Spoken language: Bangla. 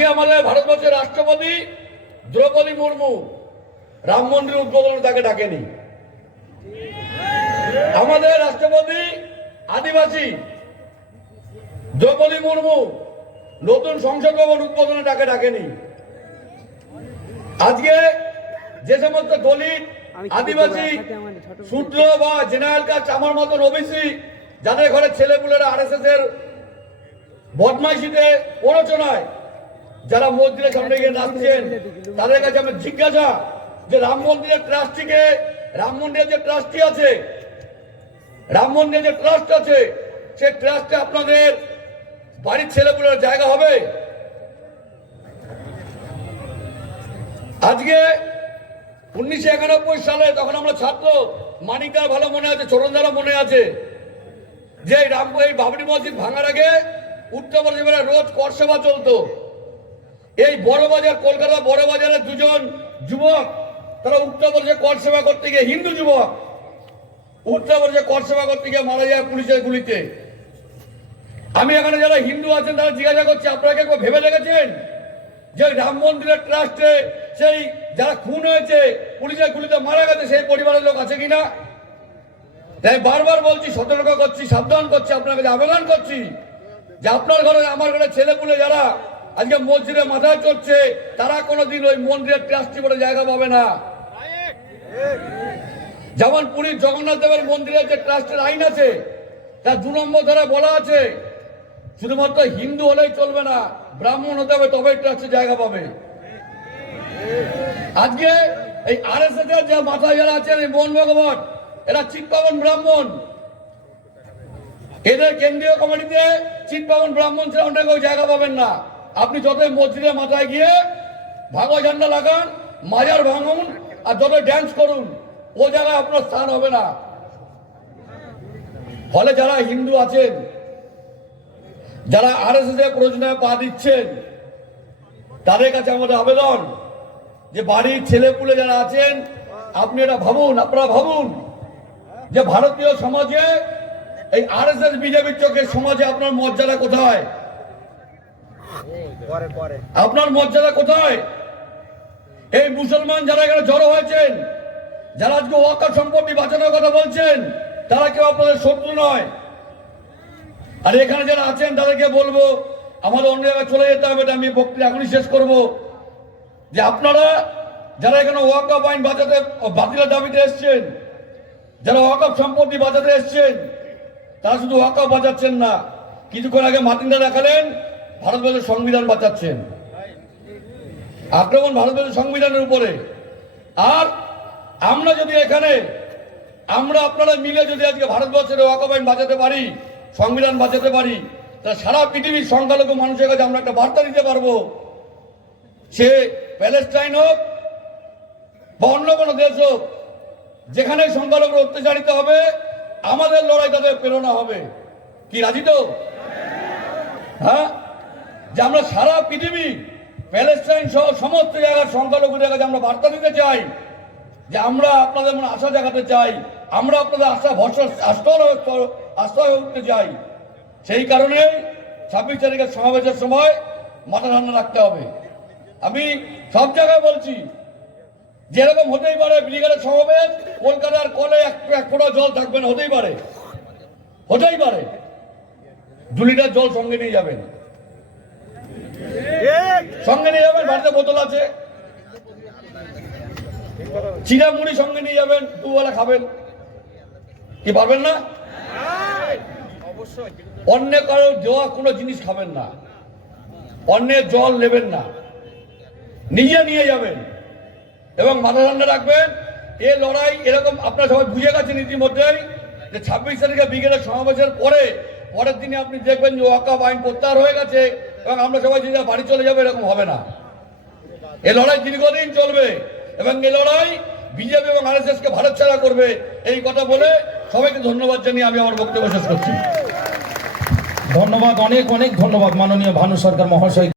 আজকে আমাদের ভারতবর্ষের রাষ্ট্রপতি দ্রৌপদী মুর্মু রাম মন্দির উদ্বোধনে তাকে ডাকেনি। আমাদের রাষ্ট্রপতি আদিবাসী দ্রৌপদী মুর্মু নতুন সংসদ ভবন উদ্বোধনে তাকে ডাকেনি। আজকে যে সমস্ত দলিত আদিবাসী শূদ্র বা জেনারেল কাস্ট আমার মতন ওবিসি যাদের ঘরে ছেলেপুলেরা আর এস এস এর বদমাইশিতে প্ররোচনায় যারা মন্দিরের সামনে গিয়ে নাচছেন, তাদের কাছে আমার জিজ্ঞাসা যে রাম মন্দিরের ট্রাস্টিকে রাম মন্দিরের যে ট্রাস্টি আছে, রাম মন্দিরের যে ট্রাস্ট আছে, সে ট্রাস্টে আপনাদের বাড়ির ছেলেপুলের জায়গা হবে? আজকে উনিশশো একানব্বই সালে তখন আমরা ছাত্র, মানিকদার ভালো মনে আছে, চরণদারও মনে আছে, যে রাম এই বাবরি মসজিদ ভাঙার আগে উত্তর পশ্চিমের রোজ কর সেবা চলতো। এই বড় বাজার, কলকাতা বড় বাজারের দুজন যুবক, তারা উত্তর প্রদেশে কর সেবা করতে গিয়ে হিন্দু যুবক উত্তর প্রদেশে কর সেবা করতে গিয়ে মারা যায় পুলিশের গুলিতে। আমি এখানে যারা হিন্দু আছেন, তারা জিজ্ঞাসা করছি, আপনারা কি একবার ভেবে দেখেছেন যে রাম মন্দিরের ট্রাস্টে সেই যারা খুন হয়েছে, পুলিশের গুলিতে মারা গেছে, সেই পরিবারের লোক আছে কিনা? তাই বারবার বলছি, সতর্ক করছি, সাবধান করছি, আপনার কাছে আবেদন করছি যে আপনার ঘরে, আমার ঘরে ছেলেপুলে যারা আজকে মসজিদে মাথায় চড়ছে, তারা কোনোদিন ওই মন্দিরের ট্রাস্টি বলে জায়গা পাবে না। যেমন পুরীর জগন্নাথ দেবের মন্দিরের যে ট্রাস্টের আইন আছে, তার দু নম্বর ধারা বলা আছে, শুধুমাত্র হিন্দু হলেই চলবে না, ব্রাহ্মণ হতে হবে, তবেই ট্রাস্টে জায়গা পাবে। আজকে এই আর এস এস এর যে মাথায় যারা আছেন, এই মোহন ভগবত, এরা চিৎপাবন ব্রাহ্মণ। এদের কেন্দ্রীয় কমিটিতে চিৎপাবন ব্রাহ্মণ ছাড়া অন্য কেউ জায়গা পাবেন না। আপনি যতই মসজিদের মাথায় গিয়ে ভাগো ঝান্ডা লাগান, মাজার ভাঙুন, আর যত ড্যান্স করুন, ও জায়গায় আপনার স্থান হবে না। ফলে যারা হিন্দু আছেন, যারা আর এস এস এর প্রয়োজনে পা দিচ্ছেন, তাদের কাছে আমাদের আবেদন যে বাড়ির ছেলেপুলে যারা আছেন, আপনি এটা ভাবুন, আপনারা ভাবুন যে ভারতীয় সমাজে এই আর এস এস বিজেপির চোখের সমাজে আপনার মর্যাদা কোথায়? আপনার মর্যাদা কোথায়? এই মুসলমান যারা এখানে জড়ো হয়েছেন, যারা আজকে ওয়াকা সম্পত্তি বাঁচানোর কথা বলছেন, তারা কেউ আপনাদের শত্রু নয়। আর এখানে যারা আছেন, তাদেরকে বলব, আমাদের অন্য জায়গায় চলে যেতে হবে আমি বক্তৃতা এখনই শেষ করব। যে আপনারা যারা এখানে ওয়াকআপ আইন বাঁচাতে বাতিলের দাবিতে এসছেন, যারা ওয়াকআপ সম্পত্তি বাঁচাতে এসছেন, তারা শুধু ওয়াকআপ বাঁচাচ্ছেন না। কিছুক্ষণ আগে মাতিনদা দেখালেন ভারতবর্ষের সংবিধান বাঁচাচ্ছেন। আক্রমণ ভারতবর্ষের সংবিধানের উপরে? আর আমরা যদি এখানে, আমরা আপনারা মিলে যদি আজকে ভারতবর্ষের ওয়াকআপ আইন বাঁচাতে পারি, সংবিধান বাঁচাতে পারি, তা সারা পৃথিবীর সংখ্যালঘু মানুষের কাছে আমরা একটা বার্তা দিতে পারব সে প্যালেস্টাইন হোক বা অন্য কোনো দেশ হোক, যেখানে সংখ্যালঘু অত্যাচারিত হবে, আমাদের লড়াই তাদের প্রেরণা হবে। কি রাজি তো? হ্যাঁ? যে আমরা সারা পৃথিবী, প্যালেস্টাইন সহ সমস্ত জায়গার সংখ্যালঘুদের কাছে আমরা বার্তা দিতে চাই, যে আমরা আপনাদের মনে আশা দেখাতে চাই, আমরা আপনাদের আশা ভরসা আশ্রয় আশ্রয় উঠতে চাই। সেই কারণে ছাব্বিশ তারিখের সমাবেশের সময় মাথা ঠান্ডা রাখতে হবে। আমি সব জায়গায় বলছি, যেরকম হতেই পারে ব্রিগেডের সমাবেশ, কলকাতার কলে এক এক ফোঁটা জল থাকবে না, হতেই পারে। হতেই পারে। দু লিটার জল সঙ্গে নিয়ে যাবেন। সঙ্গে নিয়ে যাবেন, বাড়িতে বোতল আছে। চিরা মুড়ি সঙ্গে নিয়ে যাবেন, দুবেলা খাবেন। কি পারবেন না? অন্য কারও দেওয়া কোনো জিনিস খাবেন না। অন্যের জল নেবেন না। নিজে নিয়ে যাবেন। এবং মাথা ঠান্ডা রাখবেন। এ লড়াই এরকম আপনারা সবাই বুঝে গেছেন ইতিমধ্যেই যে ছাব্বিশ তারিখে বিকেলের সমাবেশের পরে, পরের দিনে আপনি দেখবেন যে ওয়াকাব আইন প্রত্যাহার হয়ে গেছে। এবং আমরা সবাই যে বাড়ি চলে যাবে এরকম হবে না। এ লড়াই দীর্ঘদিন চলবে এবং এ লড়াই বিজেপি এবং আর কে ভারত ছাড়া করবে এই কথা বলে সবাইকে ধন্যবাদ জানিয়ে আমি আমার বক্তব্য শেষ করছি। ধন্যবাদ, অনেক অনেক ধন্যবাদ মাননীয় ভানু সরকার মহাশয়